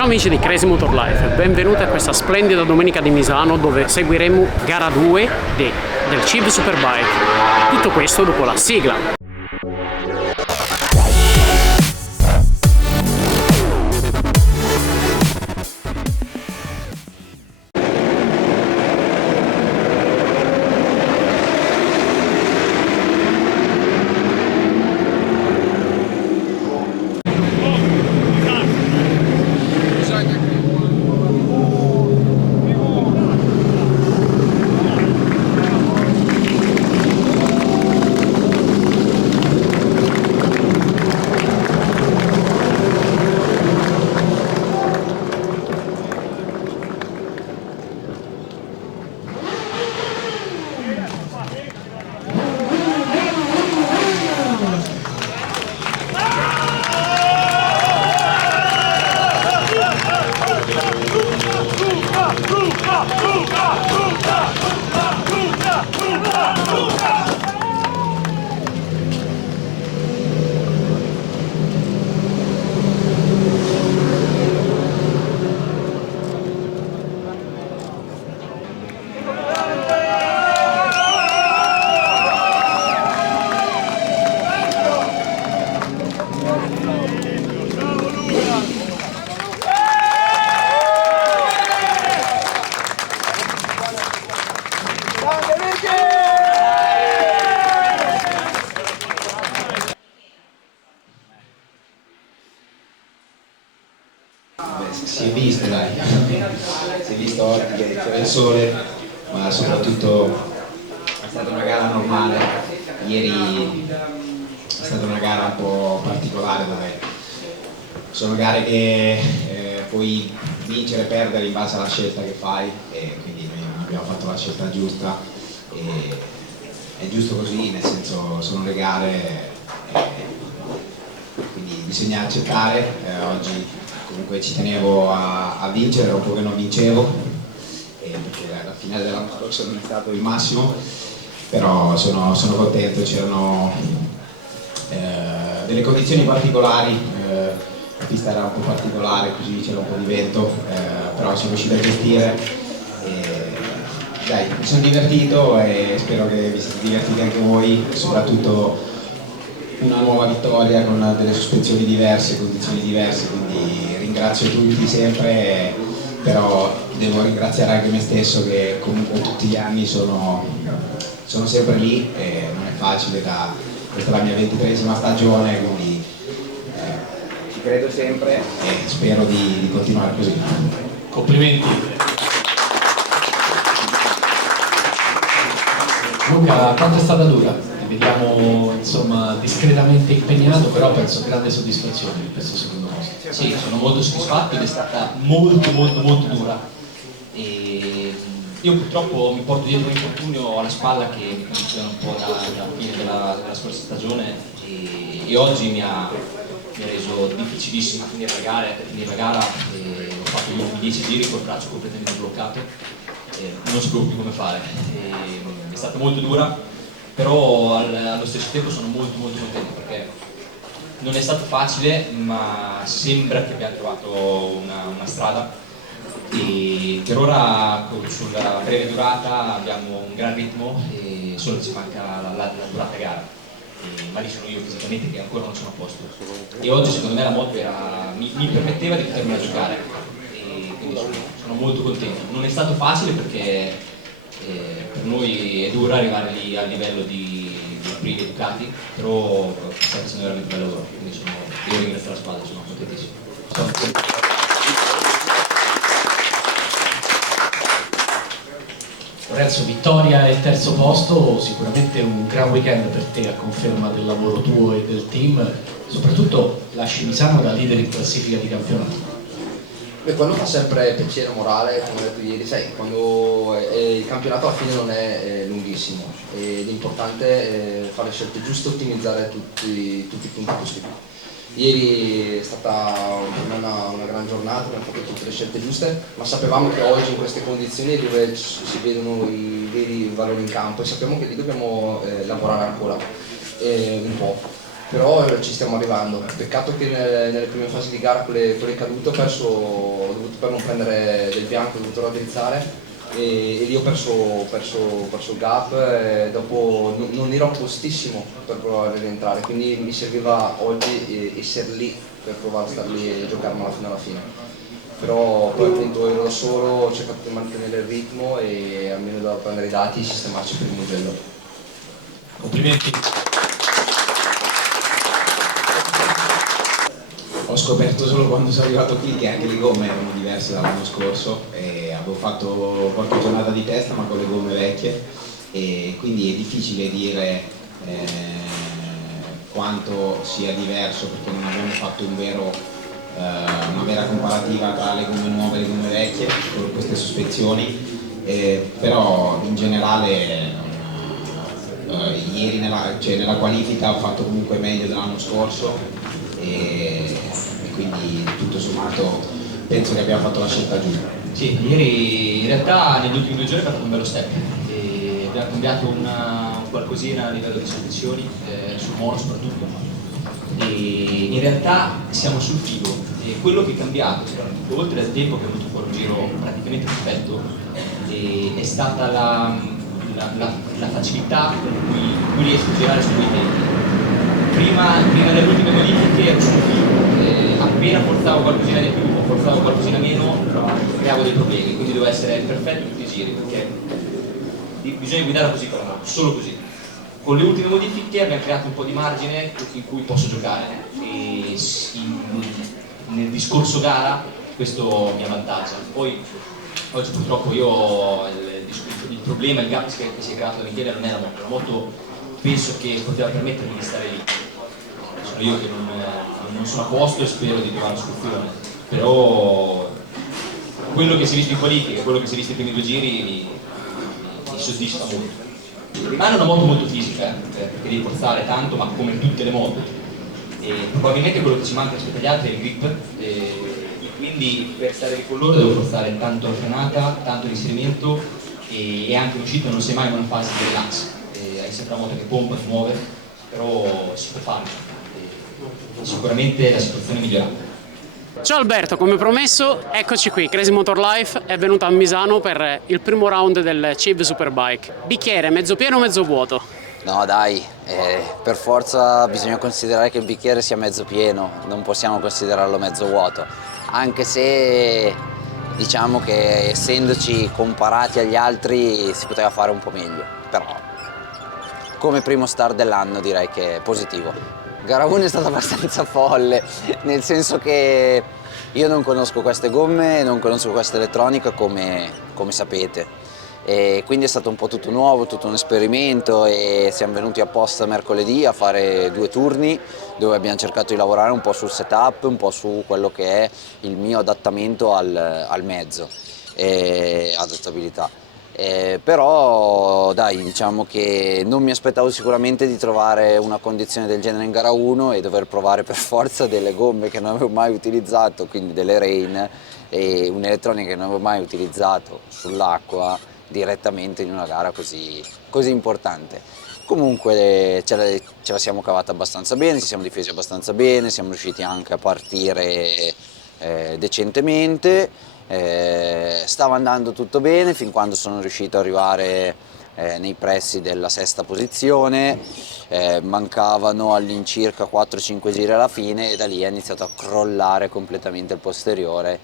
Ciao amici di Crazy Motor Life, benvenuti a questa splendida domenica di Misano dove seguiremo gara 2 del CIV Superbike. Tutto questo dopo la sigla. Si è visto, dai, si è visto oggi che c'era il sole, ma soprattutto è stata una gara normale. Ieri è stata una gara un po' particolare dove sono gare che puoi vincere e perdere in base alla scelta che fai, e quindi noi abbiamo fatto la scelta giusta e è giusto così, nel senso sono le gare, quindi bisogna accettare. Oggi comunque ci tenevo a vincere, era un po' che non vincevo, perché alla finale dell'anno scorso non è stato il massimo, però sono contento. C'erano delle condizioni particolari, la pista era un po' particolare, così c'era un po' di vento, però sono riuscito a gestire. Dai, mi sono divertito e spero che vi siate divertiti anche voi, soprattutto una nuova vittoria con delle sospensioni diverse, condizioni diverse, quindi ringrazio tutti sempre, però devo ringraziare anche me stesso che comunque tutti gli anni sono sempre lì e non è facile, questa è la mia 23esima stagione, quindi ci credo sempre e spero di continuare così. Complimenti. Luca, quanto è stata dura? Ti vediamo insomma discretamente impegnato, però penso grande soddisfazione in questo secondo posto. Sì, sono molto soddisfatto ed è stata molto dura. E io purtroppo mi porto dietro un infortunio alla spalla che mi condiziona un po' dalla fine della scorsa stagione e oggi mi ha reso difficilissimo finire la gara e ho fatto gli ultimi 10 giri col braccio completamente bloccato e non sapevo più come fare. È stata molto dura, però allo stesso tempo sono molto contento perché non è stato facile, ma sembra che abbiamo trovato una strada e per ora sulla breve durata abbiamo un gran ritmo e solo ci manca la durata gara. Ma sono io fisicamente che ancora non sono a posto e oggi secondo me la moto mi permetteva di potermela giocare e quindi sono molto contento. Non è stato facile perché per noi è duro arrivare lì al livello di Aprilia e Ducati, però stai facendo veramente un bel lavoro, quindi devo ringraziare la squadra, sono contentissimo. Lorenzo, vittoria e terzo posto, sicuramente un gran weekend per te a conferma del lavoro tuo e del team, soprattutto lasci Misano da leader in classifica di campionato. Beh, quello fa sempre piacere morale, come ho detto ieri, sai, quando il campionato alla fine non è lunghissimo ed è importante fare le scelte giuste e ottimizzare tutti i punti possibili. Ieri è stata una gran giornata, abbiamo fatto tutte le scelte giuste, ma sapevamo che oggi in queste condizioni dove si vedono i veri valori in campo e sappiamo che lì dobbiamo lavorare ancora un po'. Però ci stiamo arrivando. Peccato che nelle prime fasi di gara con le cadute ho perso per non prendere del bianco ho dovuto raddrizzare e lì ho perso il gap e dopo non ero a postissimo per provare a rientrare, quindi mi serviva oggi essere lì per provare a star lì e giocarmela fino alla fine. Però poi appunto ero da solo, ho cercato di mantenere il ritmo e almeno da prendere i dati e sistemarci per il Mugello. Complimenti. Ho scoperto solo quando sono arrivato qui che anche le gomme erano diverse dall'anno scorso e avevo fatto qualche giornata di testa ma con le gomme vecchie e quindi è difficile dire quanto sia diverso perché non abbiamo fatto una vera comparativa tra le gomme nuove e le gomme vecchie con queste sospensioni, però in generale ieri nella qualifica ho fatto comunque meglio dell'anno scorso e quindi tutto sommato penso che abbiamo fatto la scelta giusta. Sì, ieri in realtà negli ultimi 2 giorni abbiamo fatto un bello step e abbiamo cambiato un qualcosina a livello di sospensioni, sul mono soprattutto, e in realtà siamo sul filo e quello che è cambiato soprattutto oltre al tempo che è venuto fuori un giro praticamente perfetto è stata la facilità con cui riesco a girare sui miei tempi. Prima delle ultime modifiche ero sul filo, appena forzavo qualcosina di più o forzavo qualcosina meno creavo dei problemi, quindi devo essere perfetto in tutti i giri perché bisogna guidare così con la moto, solo così. Con le ultime modifiche abbiamo creato un po' di margine in cui posso giocare e nel discorso gara questo mi avvantaggia. Poi oggi purtroppo il problema, il gap che si è creato da Michele non è la moto penso che poteva permettermi di stare lì. Sono io che non sono a posto e spero di trovare una soluzione, però quello che si è visto in qualifica, quello che si è visto nei primi 2 giri mi soddisfa molto. Rimane una moto molto fisica, perché devi forzare tanto, ma come tutte le moto. E probabilmente quello che ci manca rispetto agli altri è il grip, e quindi per stare con loro devo forzare tanto la frenata, tanto l'inserimento e anche l'uscita non sei mai in una fase di relax. Hai sempre una moto che pompa, si muove, però si può fare. E sicuramente la situazione è migliorata. Ciao Alberto, come promesso, eccoci qui, Crazy Motor Life è venuta a Misano per il primo round del CIV Superbike. Bicchiere mezzo pieno o mezzo vuoto? No dai, per forza bisogna considerare che il bicchiere sia mezzo pieno, non possiamo considerarlo mezzo vuoto, anche se diciamo che essendoci comparati agli altri si poteva fare un po' meglio, però come primo start dell'anno direi che è positivo. Gara 1 è stata abbastanza folle, nel senso che io non conosco queste gomme, non conosco questa elettronica come sapete, e quindi è stato un po' tutto nuovo, tutto un esperimento e siamo venuti apposta mercoledì a fare 2 turni dove abbiamo cercato di lavorare un po' sul setup, un po' su quello che è il mio adattamento al mezzo e adattabilità. Però dai, diciamo che non mi aspettavo sicuramente di trovare una condizione del genere in gara 1 e dover provare per forza delle gomme che non avevo mai utilizzato, quindi delle Rain, e un'elettronica che non avevo mai utilizzato sull'acqua direttamente in una gara così importante. Comunque ce la siamo cavata abbastanza bene, ci siamo difesi abbastanza bene, siamo riusciti anche a partire decentemente. Stava andando tutto bene fin quando sono riuscito ad arrivare nei pressi della 6ª posizione, mancavano all'incirca 4-5 giri alla fine e da lì è iniziato a crollare completamente il posteriore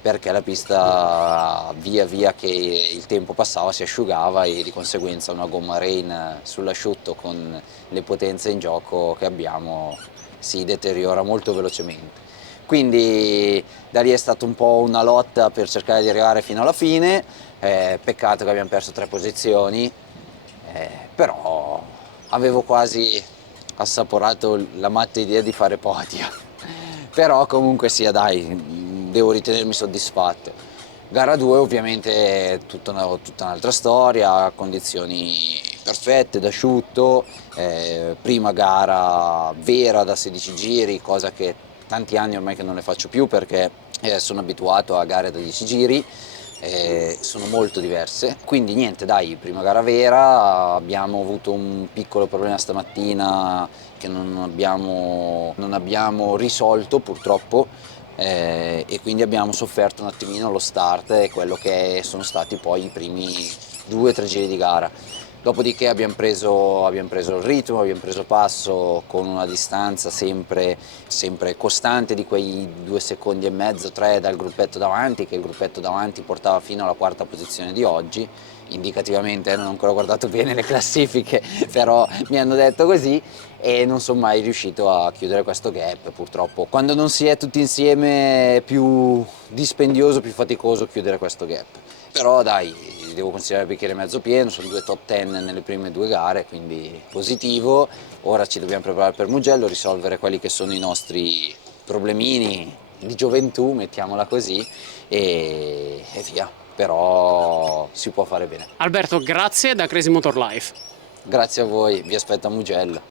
perché la pista via via che il tempo passava si asciugava e di conseguenza una gomma Rain sull'asciutto con le potenze in gioco che abbiamo si deteriora molto velocemente. Quindi da lì è stata un po' una lotta per cercare di arrivare fino alla fine, peccato che abbiamo perso 3 posizioni, però avevo quasi assaporato la matta idea di fare podio, però comunque sia dai, devo ritenermi soddisfatto. Gara 2 ovviamente è tutta un'altra storia, condizioni perfette, d'asciutto, prima gara vera da 16 giri, cosa che tanti anni ormai che non ne faccio più perché sono abituato a gare da 10 giri, sono molto diverse, quindi niente dai, prima gara vera, abbiamo avuto un piccolo problema stamattina che non abbiamo risolto purtroppo, e quindi abbiamo sofferto un attimino lo start e quello che sono stati poi i primi 2-3 giri di gara. Dopodiché abbiamo preso il ritmo, abbiamo preso passo con una distanza sempre costante di quei 2 secondi e mezzo, 3 dal gruppetto davanti, che il gruppetto davanti portava fino alla 4ª posizione di oggi. Indicativamente non ho ancora guardato bene le classifiche, però mi hanno detto così e non sono mai riuscito a chiudere questo gap, purtroppo. Quando non si è tutti insieme è più dispendioso, più faticoso chiudere questo gap. Però dai, devo considerare il bicchiere mezzo pieno, sono 2 top 10 nelle prime 2 gare, quindi positivo. Ora ci dobbiamo preparare per Mugello, risolvere quelli che sono i nostri problemini di gioventù, mettiamola così, e via. Però si può fare bene. Alberto, grazie da Crazy Motor Life. Grazie a voi, vi aspetto a Mugello.